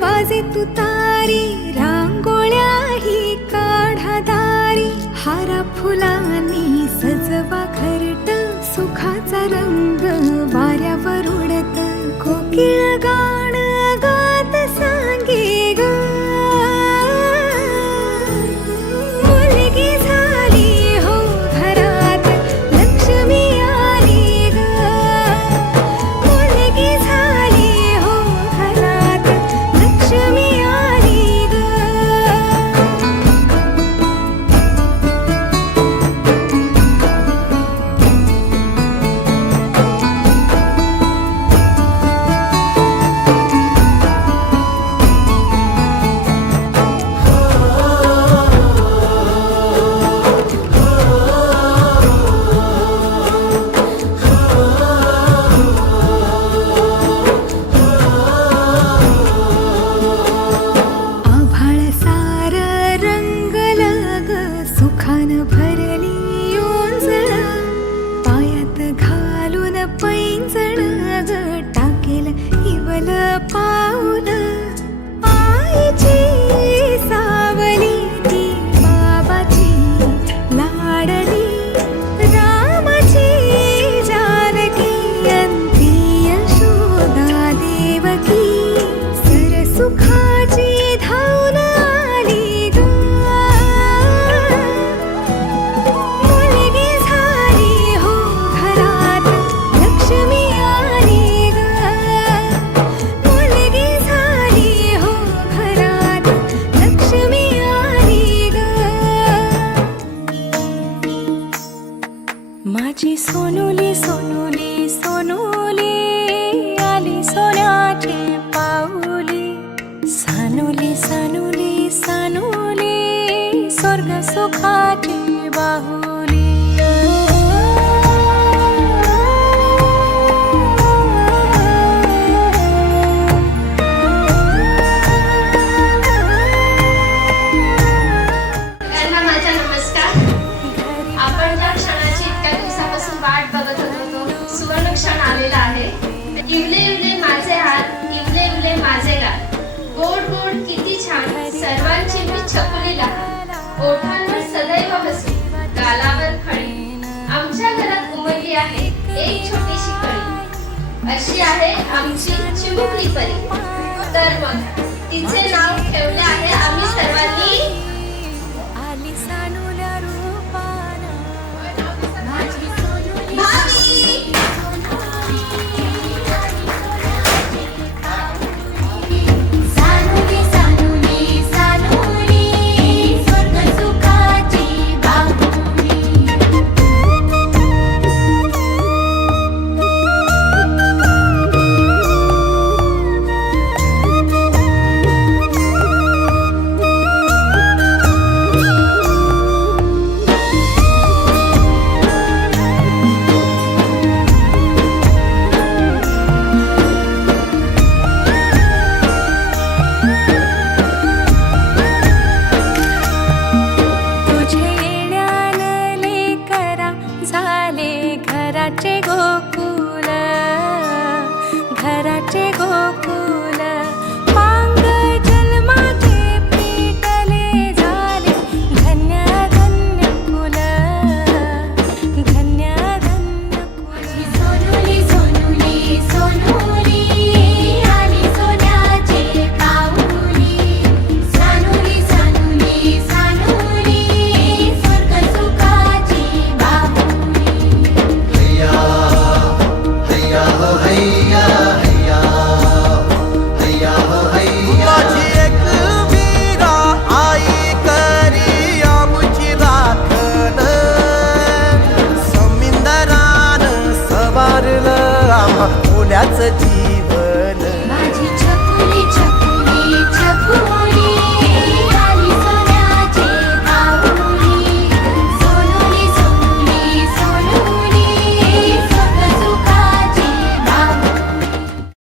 वाजे तुतारी रांगोळ्याही काढा दारी हारा फुलांनी सजवा घरट सुखाचा रंग वाऱ्यावर उडत कोकिळ गाण गात सांगे ग मुलगी झाली हो घरात लक्ष्मी आली ग मुलगी झाली हो घरात लक्ष्मी आली ग आभाळ सार रंगल ग सुखान भरली योंजळ पायात घालून पैंजण ग टाकेल इवल पाऊल आईची सावली ती बाबाची लाडली रामाची जानकी अंती यशोदा देवकी सरसुखाची धावून आली ग मुलगी झाली हो घरात लक्ष्मी आली ग मुलगी झाली हो घरात लक्ष्मी आली ग माझी सोनुली सोनुली सोनुली आली सोन्याची पाऊली सानुली सानुली सानुली स्वर्ग सुखाची बाहुली सगळ्यांना माझा नमस्कार. आपण ज्या क्षणाची इतक्या दिवसापासून वाट बघत होतो तो सुवर्ण क्षण आलेला आहे. इवले इवले माझे हात, इवले इवले माझे गाल, गोड गोड किती छान, सर्वांची मी छकुली लहान, ओठांवर सदैव हसू, गालावर खळी, आमच्या घरात उमलली आहे एक छोटीशी कळी, अशी आहे आमची चिमुकली परी. तर मग तिचे